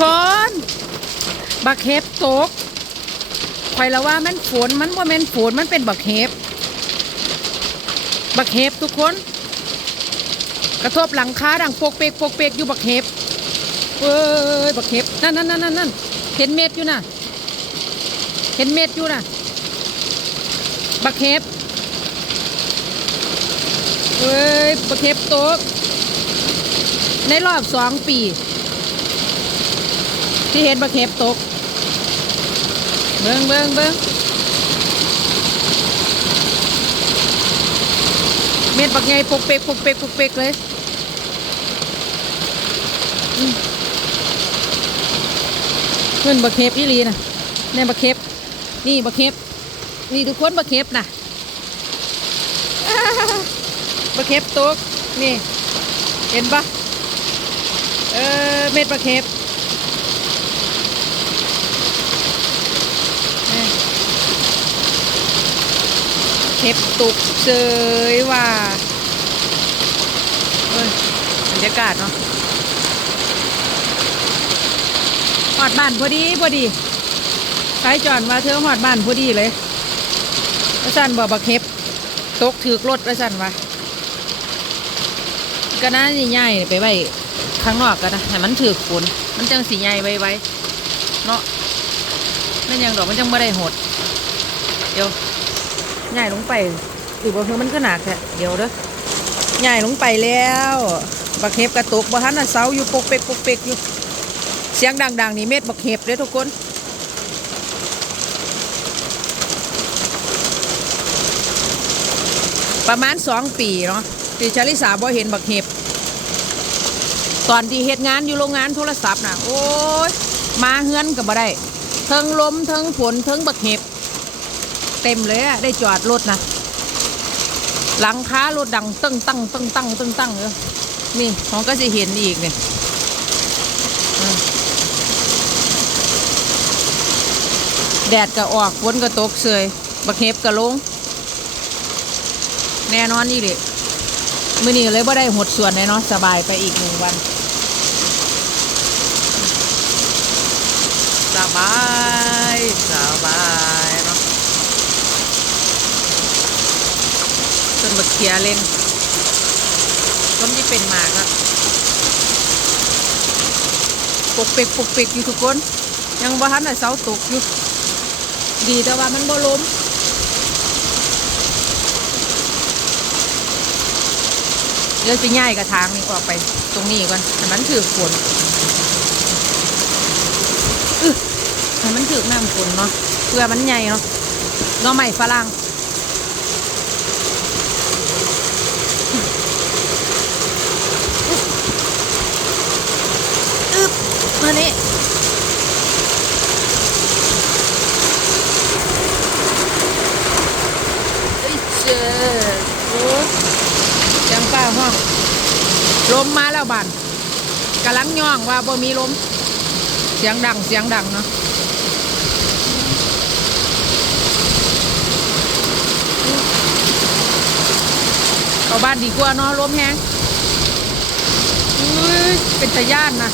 คน บักเห็บตกข่อยละว่ามันฝนมันว่าแม่นฝนมันเป็นบักเห็บ บักเห็บทุกคน กระทบหลังคาดังโปกเปกโปกเปกอยู่บักเห็บเอ้ยบักเห็บนั่นนั่นนั่นนั่นนั่นเห็นเม็ดอยู่น่ะ เห็นเม็ดอยู่น่ะ บักเห็บเอ้ยบักเห็บตกในรอบสองปี ที่เห็นบักเห็บตก เบิ้งเบิ้งเบิ้งเม็ดบักไงปกเปกปกเปกปกเปกเลยเพื่อนบักเห็บอีหลีนะแน่บักเห็บนี่บักเห็บนี่ทุกคนบักเห็บนะบักเห็บตกนี่ เห็นปะเออเม็ดบักเห็บ เห็บตกเจยว่าเอ้ยบรรยากาศเนาะหอดบ้านพอดีพอดีสายจอนมาเธอหอดบ้านพอดีเลยประสันบอกบักเห็บตกถือกรถประสันว่ะก็น่าสิใหญ่ไปไว้ข้างนอกกันนะให้มันถือฝนมันจังสีใหญ่ไว้ไว้เนาะไม่ยังดอกมันจังไม่ได้หดเดี๋ยว ใหญ่ลงไปหรือว่าเพิ่งมันก็หนักแท้เดี๋ยวเด้อใหญ่ลงไปแล้วบักเห็บกระตุกบ่ทันน่ะเสาอยู่ปกเปกปกเปกอยู่เสียงดังๆนี่เม็ดบักเห็บเด้อทุกคนประมาณสองปีเนาะที่ชาลิสาบ่เห็นบักเห็บ ตอนที่เฮ็ดงานอยู่โรงงานโทรศัพท์น่ะโอ้ยมาเฮือนก็บ่ได้เทิงลมเทิงฝนเทิงบักเห็บ เต็มเลยอะได้จอดรถนะหลังค้ารถดังตึ้งตั้งตึ้งตั้งตึ้งตั้งเลยนี่ของก็จะเห็นอีกเนี่ยแดดก็ออกฝนก็ตกเสยบักเห็บก็ลง แน่นอนนี่เลยมื่อนี้เลยว่าได้หดส่วนเลยเนาะสบายไปอีกหนึ่งวัน สบาย สบายเนาะ ต้ นบักเขียเล่นต้นที่เป็นหมากอะปกเปกปกเปกอยู่ทุกคน ยังบ่ทันได้เสาตกอยู่ ดีแต่ว่ามันบ่ล้มเดี๋ยวจะง่ายกระทางนี่ออกไปตรงนี้ก่อนให้มันถือฝนอึให้มันถือน้ำฝนเนาะเพื่อมันใหญ่เนาะหน้องใหม่ฝรั่ง อึ๊บมานี่เอ้ยเจอโอ้้วห้องลมมาแล้วบานกำลังย่องว่าบ่มีลม เสียงดังเสียงดังเนาะเอาบ้านดีกว่าเนาะลมแห้งเป็นตะย่านนะ